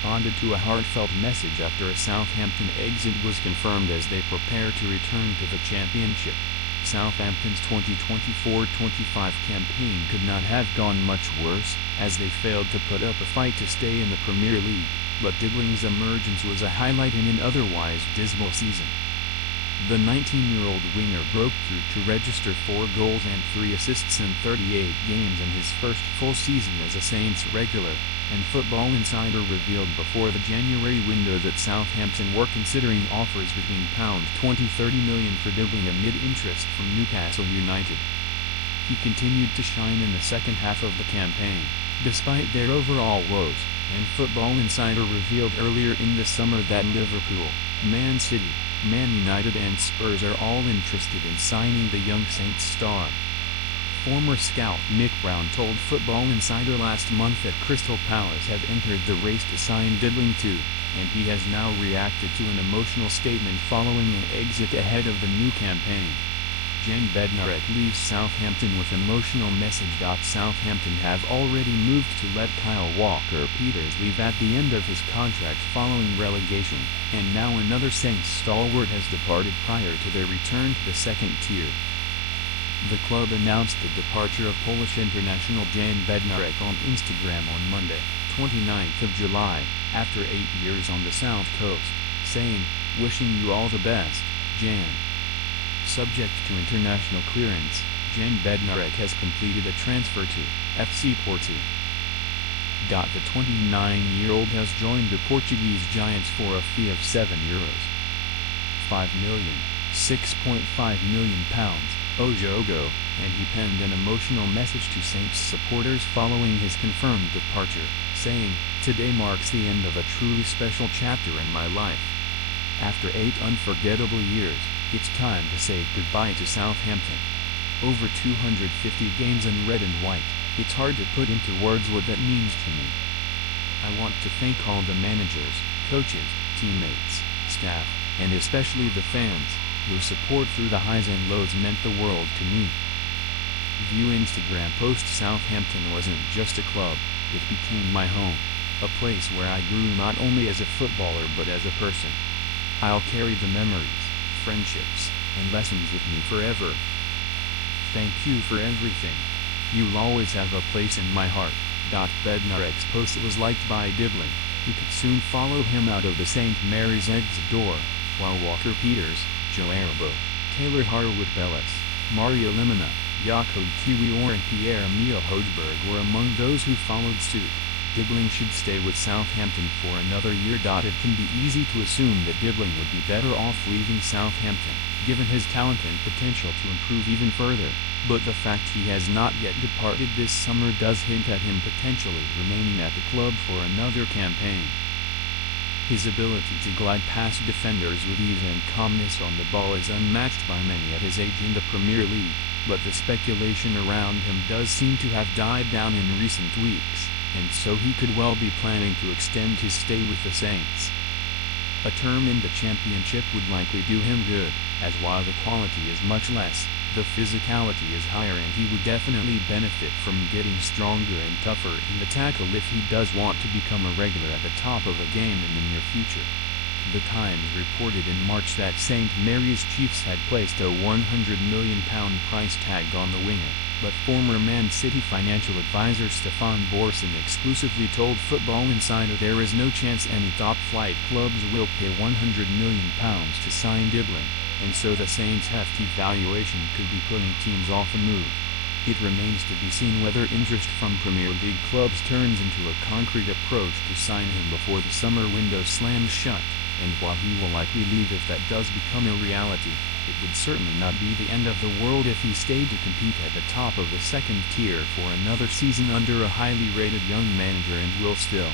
responded to a heartfelt message after a Southampton exit was confirmed as they prepare to return to the Championship. Southampton's 2024-25 campaign could not have gone much worse, as they failed to put up a fight to stay in the Premier League, but Dibling's emergence was a highlight in an otherwise dismal season. The 19-year-old winger broke through to register 4 goals and 3 assists in 38 games in his first full season as a Saints regular, and Football Insider revealed before the January window that Southampton were considering offers between £20–30 million for Dibling amid interest from Newcastle United. He continued to shine in the second half of the campaign, despite their overall woes, and Football Insider revealed earlier in the summer that Liverpool, Man City, Man United and Spurs are all interested in signing the young Saints star. Former scout Mick Brown told Football Insider last month that Crystal Palace have entered the race to sign Dibling too, and he has now reacted to an emotional statement following an exit ahead of the new campaign. Jan Bednarek leaves Southampton with emotional message. Southampton have already moved to let Kyle Walker-Peters leave at the end of his contract following relegation, and now another Saints stalwart has departed prior to their return to the second tier. The club announced the departure of Polish international Jan Bednarek on Instagram on Monday, 29th of July, after 8 years on the South Coast, saying, "Wishing you all the best, Jan." Subject to international clearance, Jan Bednarek has completed a transfer to FC Porto. The 29-year-old has joined the Portuguese Giants for a fee of €7, £5 million, £6.5 million, Ojogo, and he penned an emotional message to Saints supporters following his confirmed departure, saying, "Today marks the end of a truly special chapter in my life. After 8 unforgettable years, it's time to say goodbye to Southampton. Over 250 games in red and white, it's hard to put into words what that means to me. I want to thank all the managers, coaches, teammates, staff, and especially the fans. Your support through the highs and lows meant the world to me." View Instagram post. Southampton wasn't just a club, it became my home. A place where I grew not only as a footballer but as a person. I'll carry the memories, friendships, and lessons with me forever. Thank you for everything. You'll always have a place in my heart. Bednarek's post was liked by Dibling, who could soon follow him out of the St. Mary's exit door, while Walker-Peters, Joe Arabo, Taylor Harwood-Bellis, Mario Lemina, Jakob Kiwior and Pierre-Emile Højbjerg were among those who followed suit. Dibling should stay with Southampton for another year. It can be easy to assume that Dibling would be better off leaving Southampton, given his talent and potential to improve even further, but the fact he has not yet departed this summer does hint at him potentially remaining at the club for another campaign. His ability to glide past defenders with ease and calmness on the ball is unmatched by many at his age in the Premier League, but the speculation around him does seem to have died down in recent weeks, and so he could well be planning to extend his stay with the Saints. A term in the Championship would likely do him good, as while the quality is much less, the physicality is higher and he would definitely benefit from getting stronger and tougher in the tackle if he does want to become a regular at the top of a game in the near future. The Times reported in March that St. Mary's Chiefs had placed a £100 million price tag on the winger, but former Man City financial advisor Stefan Borson exclusively told Football Insider there is no chance any top-flight clubs will pay £100 million to sign Dibling, and so the Saints' hefty valuation could be putting teams off a move. It remains to be seen whether interest from Premier League clubs turns into a concrete approach to sign him before the summer window slams shut, and while he will likely leave if that does become a reality, it would certainly not be the end of the world if he stayed to compete at the top of the second tier for another season under a highly rated young manager and Will Still.